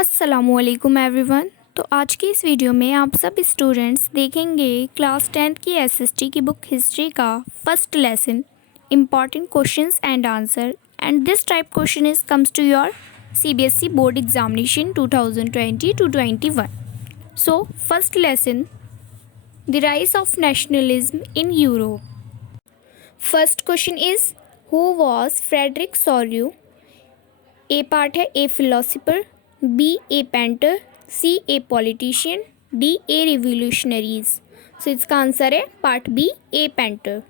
अस्सलामुअलैकुम एवरीवन। तो आज की इस वीडियो में आप सब स्टूडेंट्स देखेंगे क्लास 10th की एसएसटी की बुक हिस्ट्री का first lesson important questions and answer and this type question is comes to your CBSE board examination 2020 to 21. So first lesson the rise of nationalism in Europe. First question is who was Frederic Sorrieu. A part है a philosopher, B a painter, C a politician, D a revolutionaries. So इसका answer है part B a painter.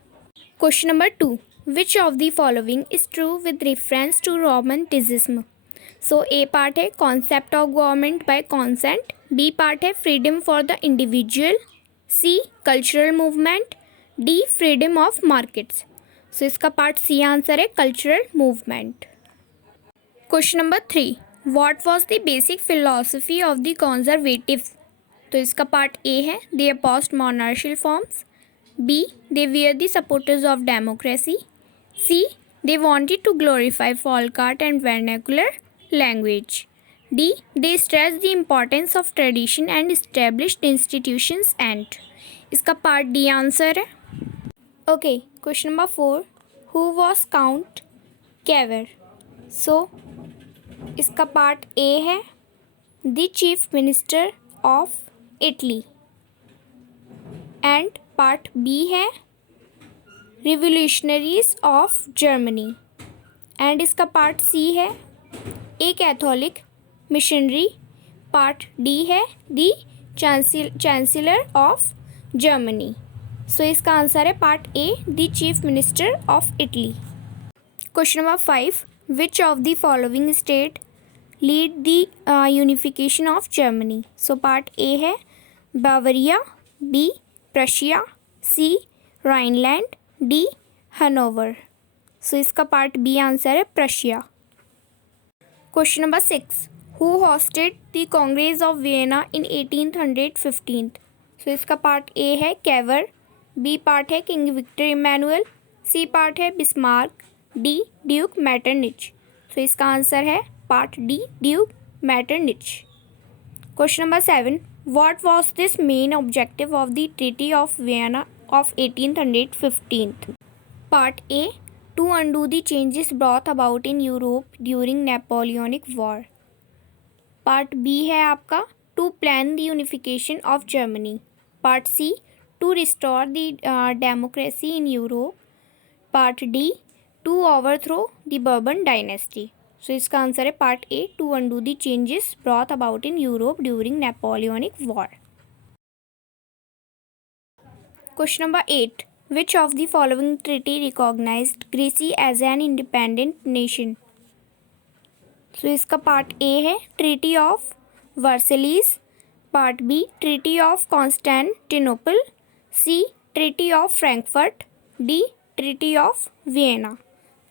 Question number 2, which of the following is true with reference to romanticism. So A part है concept of government by consent, B part है freedom for the individual, C cultural movement, D freedom of markets. So इसका part C answer है cultural movement. Question number 3, what was the basic philosophy of the conservatives. तो इसका part A है they opposed monarchical forms, B they were the supporters of democracy, C they wanted to glorify folk art and vernacular language, D they stress the importance of tradition and established institutions and. इसका part D answer है. Okay, question number 4, who was Count Cavour. So इसका part A है the chief minister of Italy and part B है revolutionaries of Germany and इसका part C है a Catholic missionary, part D है the chancellor of Germany. So इसका answer है part A the chief minister of Italy. Question number 5, which of the following state lead the unification of Germany. So part A है Bavaria, B Prussia, C Rhineland, D Hanover. So इसका part B answer है Prussia. Question number 6, who hosted the Congress of Vienna in 1815. So इसका part A है Cavour, B part है King Victor Emmanuel, C part है Bismarck, D Duke Metternich. So इसका answer है part D Duke Metternich. Question number 7, what was this main objective of the treaty of Vienna of 1815. Part A to undo the changes brought about in Europe during Napoleonic war. Part B है आपका to plan the unification of Germany. Part C to restore the democracy in Europe. Part D to overthrow the Bourbon dynasty. So इसका answer है part A to undo the changes brought about in Europe during Napoleonic war. Question number 8, which of the following treaty recognised Greece as an independent nation. So इसका part A है treaty of Versailles, part B treaty of Constantinople, C treaty of Frankfurt, D treaty of Vienna.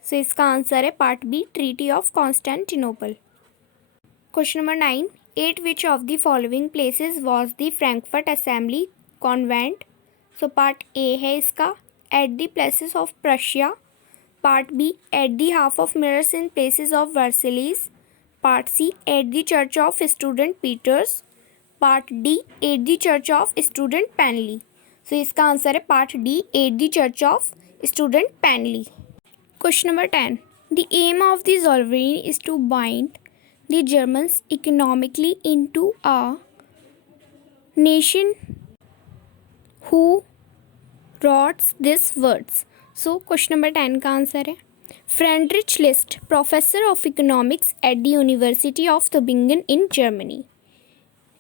So इसका answer है part B treaty of Constantinople. Question number 9, at which of the following places was the Frankfurt assembly convent. So part A है इसका at the places of Prussia, part B at the half of mirrors in places of Versailles, part C at the church of student Peters, part D at the church of student पैनली. So इसका answer है part D at the church of student पैनली. Question number 10. The aim of the Zollverein is to bind the Germans economically into a nation. Who wrote these words? So question number 10 का answer है Friedrich List, professor of economics at the University of Tübingen in Germany.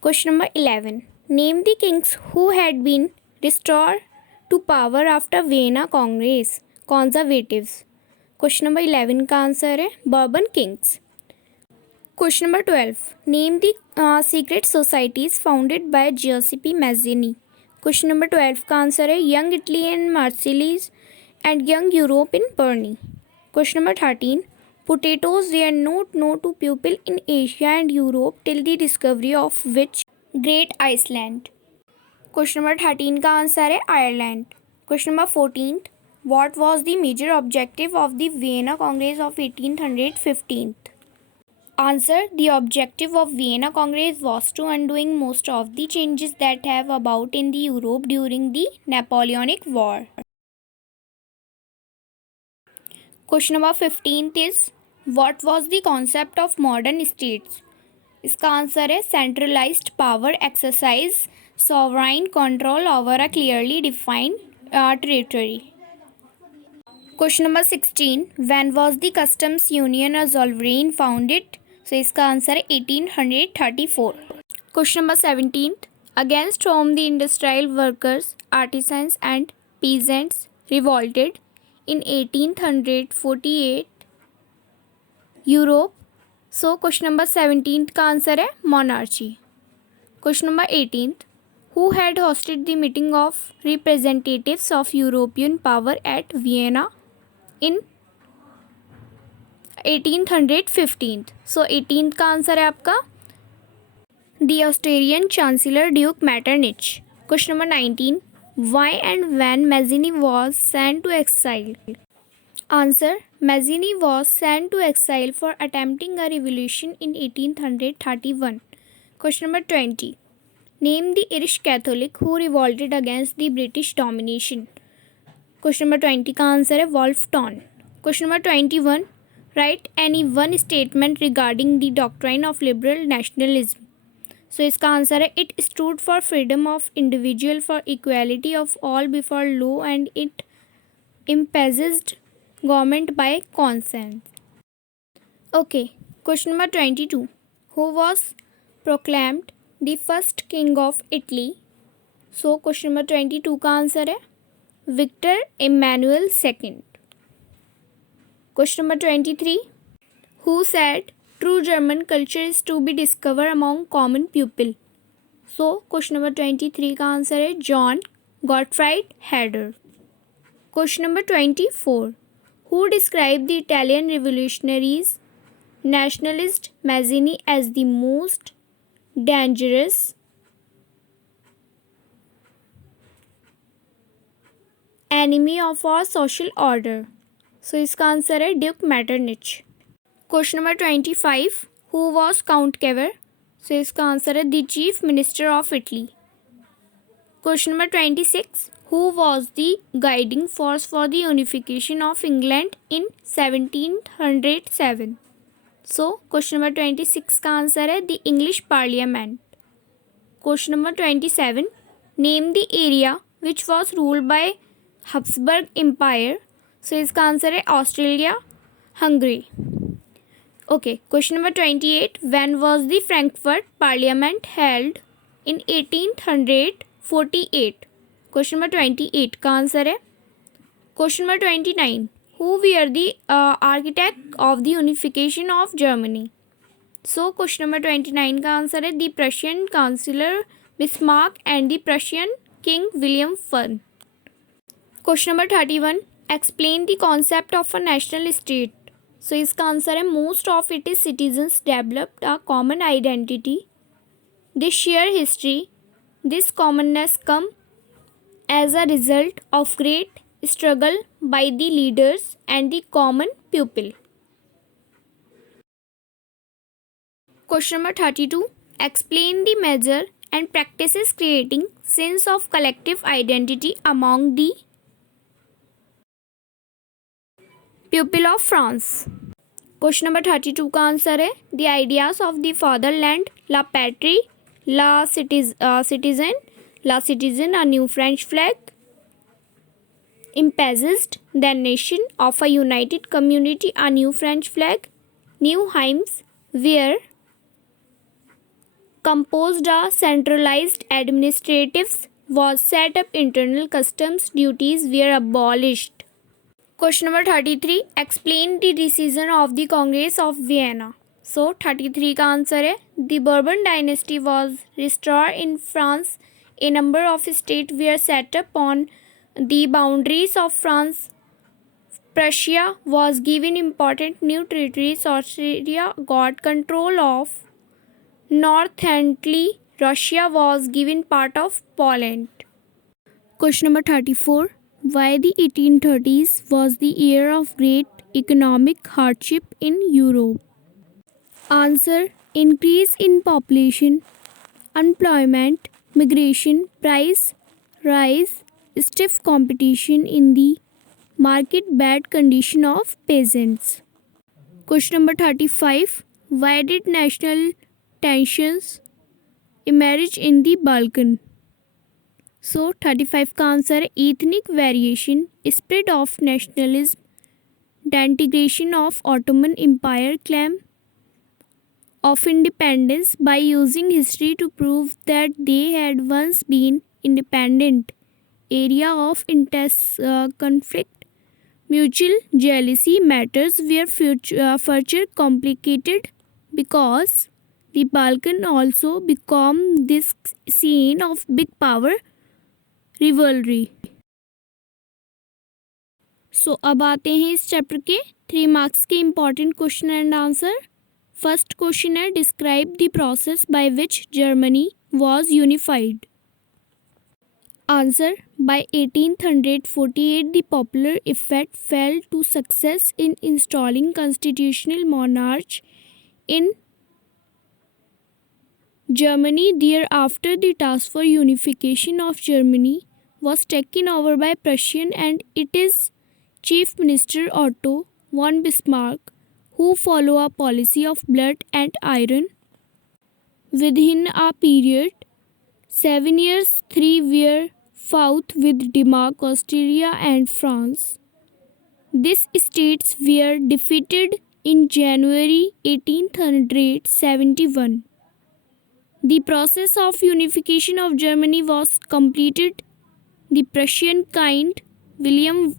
Question number 11. Name the kings who had been restored to power after Vienna Congress. Conservatives. Question number 11 का answer है Bourbon kings. Question number 12, name the secret societies founded by Giuseppe Mazzini. Question number 12 का answer है Young Italy and Marseilles and Young Europe in Berne. Question number 13, potatoes they are not know to people in Asia and Europe till the discovery of which great Iceland. Question number 13 का answer है Ireland. Question number 14, what was the major objective of the Vienna Congress of 1815. Answer. The objective of Vienna Congress was to undoing most of the changes that have about in the Europe during the Napoleonic War. Question number 15 is, what was the concept of modern states? इसका answer है centralised power exercise sovereign control over a clearly defined territory. Question number 16. When was the Customs Union of Zollverein founded? So इसका answer है 1834. Question number 17. Against whom the industrial workers, artisans and peasants revolted in 1848 Europe? So question number 17 का answer है monarchy. Question number 18. Who had hosted the meeting of representatives of European power at Vienna in 1815? So 18th का answer है आपका the Austrian Chancellor Duke Metternich. Question number 19. Why and when Mazzini was sent to exile? Answer. Mazzini was sent to exile for attempting a revolution in 1831. Question number 20. Name the Irish Catholic who revolted against the British domination. Question number 20 का answer है Wolfe Tone. Question number 21. Write any one statement regarding the doctrine of liberal nationalism. So इसका answer है It stood for freedom of individual, for equality of all before law, and it emphasized government by consent. Okay. Question number 22. Who was proclaimed the first king of Italy? So question number 22 का answer है Victor Emmanuel II. Question number 23. Who said true German culture is to be discovered among common people? So question number 23 का answer है John Gottfried Herder. Question number 24. Who described the Italian revolutionaries nationalist Mazzini as the most dangerous enemy of our social order? So इसका answer है Duke Metternich. Question number 25. Who was Count Cavour? So इसका answer है the Chief Minister of Italy. Question number 26. Who was the guiding force for the unification of England in 1707? So question number 26 का answer है the English Parliament. Question number 27. Name the area which was ruled by Habsburg Empire. So इसका answer है Australia, Hungary. Okay. Question number 28. When was the Frankfurt Parliament held in 1848? Question number 28 का answer है Question number 29. Who were the architect of the unification of Germany? So question number 29 का answer है the Prussian Chancellor Bismarck and the Prussian King William I. Question number 31. Explain the concept of a national state. So इसका answer है most of its citizens developed a common identity. They share history. This commonness come as a result of great struggle by the leaders and the common people. Question number 32. Explain the measure and practices creating sense of collective identity among the people of France. Question number 32 का answer है the ideas of the fatherland, la patrie, La Citizen, a new French flag, emphasized the nation of a united community, a new French flag, new hymns were composed, a centralized administratives was set up, internal customs duties were abolished. Question number 33. Explain the decision of the Congress of Vienna. So 33 का answer है the Bourbon dynasty was restored in France. A number of states were set up on the boundaries of France. Prussia was given important new territories. Austria got control of North Italy. Russia was given part of Poland. Question number 34. Why the 1830s was the year of great economic hardship in Europe? Answer: increase in population, unemployment, migration, price rise, stiff competition in the market, bad condition of peasants. Question number 35. Why did national tensions emerge in the Balkan? So 35 का answer है ethnic variation, spread of nationalism, disintegration of Ottoman Empire, claim of independence by using history to prove that they had once been independent, area of intense conflict, mutual jealousy, matters were further complicated because the Balkan also become this scene of big power rivalry. सो अब आते हैं इस chapter के 3 marks के important question and answer. First question है describe the process by which Germany was unified. Answer: by 1848 the popular effort fell to success in installing constitutional monarch in Germany. Thereafter the task for unification of Germany was taken over by Prussian and its chief minister Otto von Bismarck, who followed a policy of blood and iron. Within a period 7 years, 3 were fought with Denmark, Austria and France. These states were defeated in January 1871. The process of unification of Germany was completed. The Prussian King William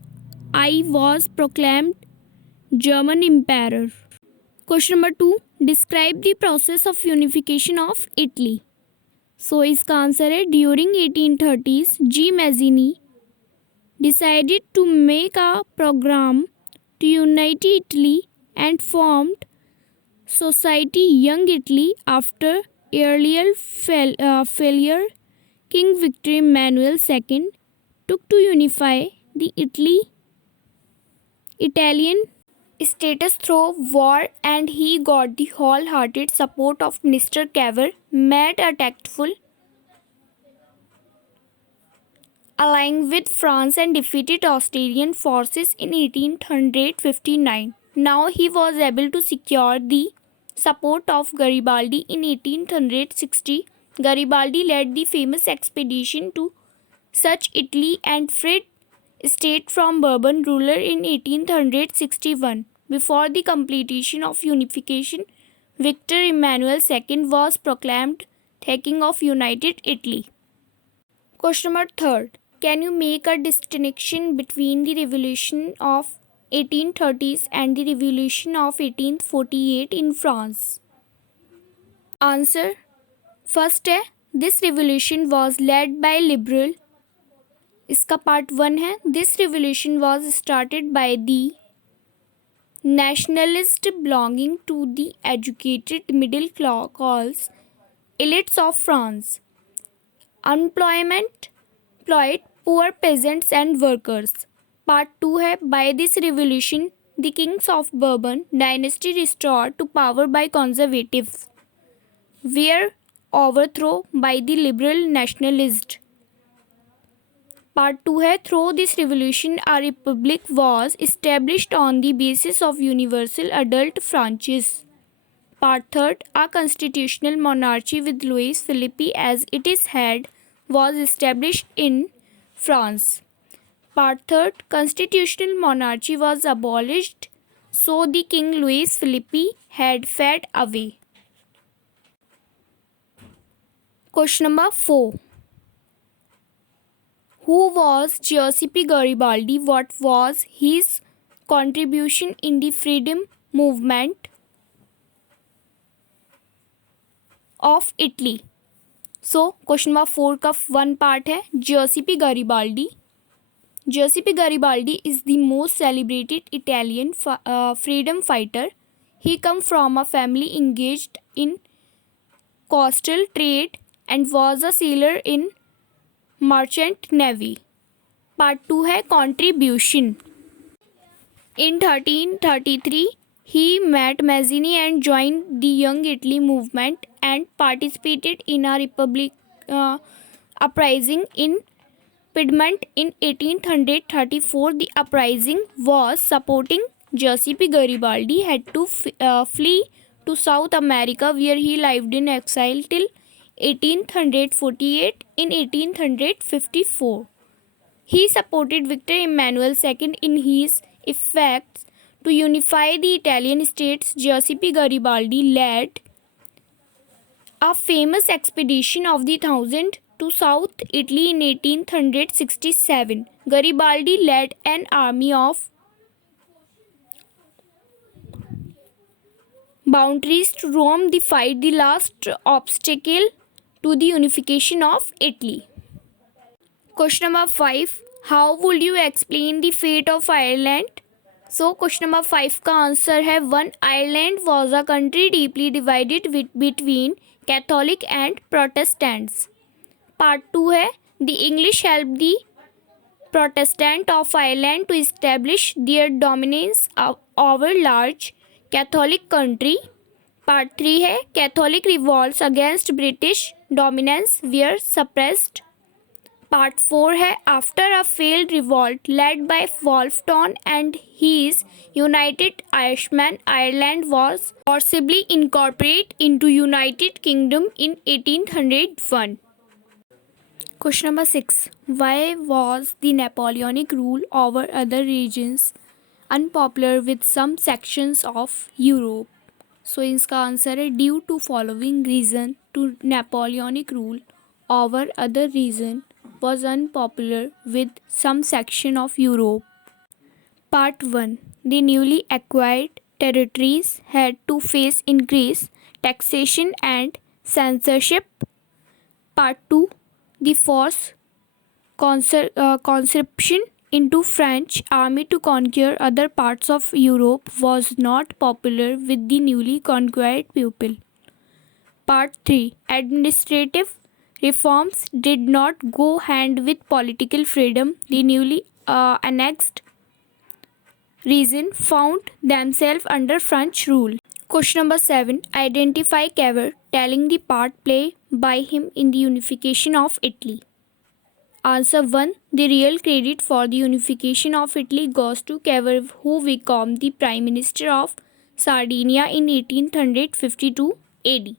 I was proclaimed German Emperor. Question number 2. Describe the process of unification of Italy. So इसका answer है during 1830s G Mazzini decided to make a program to unite Italy and formed Society Young Italy. After earlier failure, King Victor Emmanuel II took to unify the Italian status through war, and he got the wholehearted support of Minister Cavour, made a tactful allying with France and defeated Austrian forces in 1859. Now he was able to secure the support of Garibaldi in 1860. Garibaldi led the famous expedition to search Italy and freed state from Bourbon ruler in 1861. Before the completion of unification, Victor Emmanuel II was proclaimed King of United Italy. Question number 3. Can you make a distinction between the revolution of 1830s and the revolution of 1848 in France? Answer: first है this revolution was led by liberal. इसका part 1 है this revolution was started by the nationalist belonging to the educated middle class elites of France. Unemployment employed poor peasants and workers. Part 2 है by this revolution the kings of Bourbon dynasty restored to power by conservatives were overthrown by the liberal nationalists. Part 2 है through this revolution a republic was established on the basis of universal adult franchise. Part 3 a constitutional monarchy with Louis Philippe as its head was established in France. Part 3 constitutional monarchy was abolished, so the King Louis Philippe had faded away. Question number 4. Who was Giuseppe Garibaldi? What was his contribution in the freedom movement of Italy? So, question number 4 का 1 part है Giuseppe Garibaldi. Giuseppe Garibaldi is the most celebrated Italian freedom fighter. He come from a family engaged in coastal trade and was a sailor in merchant navy. Part 2 है contribution. In 1333 He met Mazzini and joined the Young Italy movement and participated in a republic uprising in Piedmont in 1834. The uprising was supporting Giuseppe Garibaldi had to flee to South America, where he lived in exile till 1848. In 1854, he supported Victor Emmanuel II in his efforts to unify the Italian states. Giuseppe Garibaldi led a famous expedition of the Thousand to South Italy in 1867. Garibaldi led an army of boundaries to Rome, the fight the last obstacle to the unification of Italy. Question number 5. How would you explain the fate of Ireland? So question number 5 का answer है 1. Ireland was a country deeply divided between Catholic and Protestants. Part 2 है The English helped the Protestant of Ireland to establish their dominance over large Catholic country. Part 3 है Catholic revolts against British dominance were suppressed. Part 4 है After a failed revolt led by Wolfton and his United Irishmen, Ireland was forcibly incorporated into United Kingdom in 1801. Question number 6. Why was the Napoleonic rule over other regions unpopular with some sections of Europe? So इसका answer है due to following reason to Napoleonic rule over other region was unpopular with some section of Europe. Part 1. The newly acquired territories had to face increased taxation and censorship. Part 2. The forced conscription into French army to conquer other parts of Europe was not popular with the newly conquered people. Part 3. Administrative reforms did not go hand with political freedom. The newly annexed region found themselves under French rule. Question number 7. Identify Cavour, telling the part played by him in the unification of Italy. Answer 1. The real credit for the unification of Italy goes to Cavour, who became the Prime Minister of Sardinia in 1852 AD.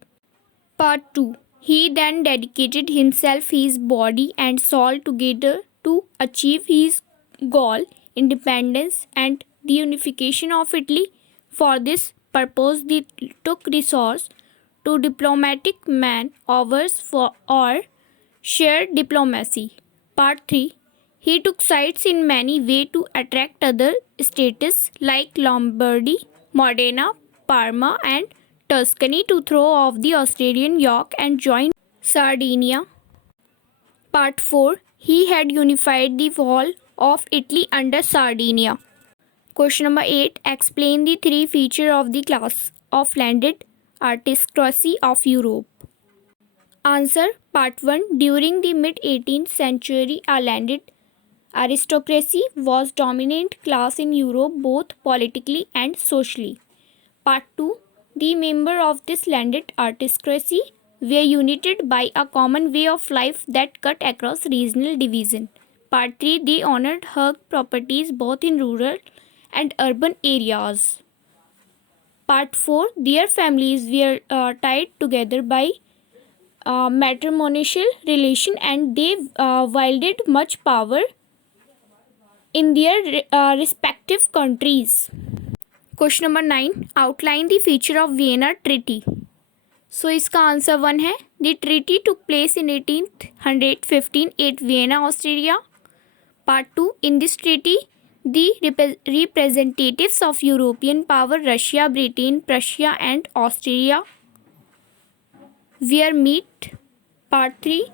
Part 2. He then dedicated himself, his body and soul together to achieve his goal, independence and the unification of Italy. For this purpose, they took resource to diplomatic man-overs or shared diplomacy. Part 3. He took sides in many ways to attract other states like Lombardy, Modena, Parma and Tuscany to throw off the Austrian yoke and join Sardinia. Part 4. He had unified the whole of Italy under Sardinia. Question number 8. Explain the three features of the class of landed aristocracy of Europe. Answer. Part 1. During the mid-18th century, a landed aristocracy was dominant class in Europe both politically and socially. Part 2. The members of this landed aristocracy were united by a common way of life that cut across regional division. Part 3. They honored hug properties both in rural and urban areas. Part 4. Their families were tied together by matrimonial relation and they wielded much power in their respective countries. Question number 9. Outline the feature of Vienna Treaty. So इसका answer 1 है. The treaty took place in 1815 at Vienna, Austria. Part 2. In this treaty, the representatives of European power Russia, Britain, Prussia and Austria were met. Part 3.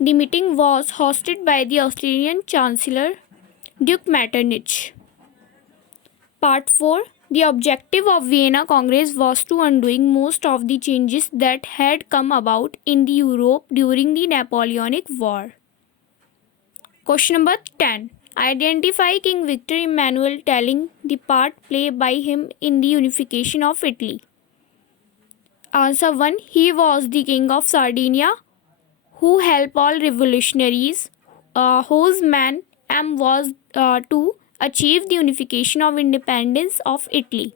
The meeting was hosted by the Austrian Chancellor Duke Metternich. Part 4. The objective of Vienna Congress was to undoing most of the changes that had come about in the Europe during the Napoleonic War. Question number 10. Identify King Victor Emmanuel, telling the part played by him in the unification of Italy. Answer 1. He was the king of Sardinia who helped all revolutionaries, whose main aim was to achieve the unification of independence of Italy.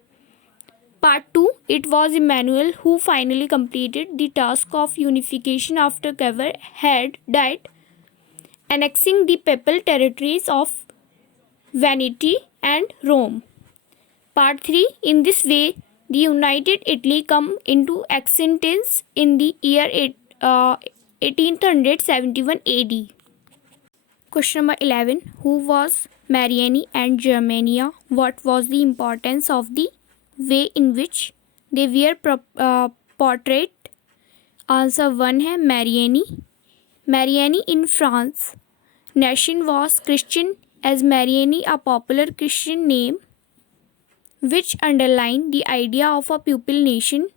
Part 2. It was Emmanuel who finally completed the task of unification after Cavour had died, annexing the papal territories of Venetia and Rome. Part 3. In this way, the united Italy come into existence in the year 1871 AD. Question number 11. Who was Mariani and Germania? What was the importance of the way in which they were portrayed? Answer 1 है Mariani. Mariani in France. Nation was Christian, as Mariani a popular Christian name which underlined the idea of a pupil nation.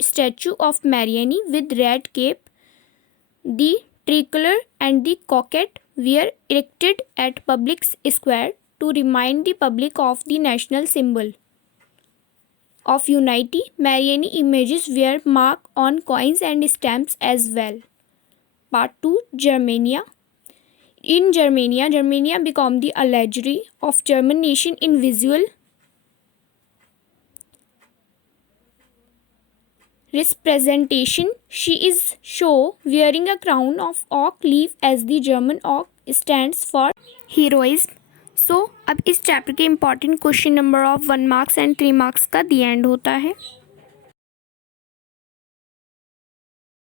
Statue of Mariani with red cape, the tricolor and the cockade were erected at public square to remind the public of the national symbol of unity. Mariani images were marked on coins and stamps as well. Part 2. Germania. In Germania, Germania became the allegory of German nation in visual representation. She is shown wearing a crown of oak leaf, as the German oak stands for heroism. So अब इस chapter के important question number of 1 marks and 3 marks का दी and होता है.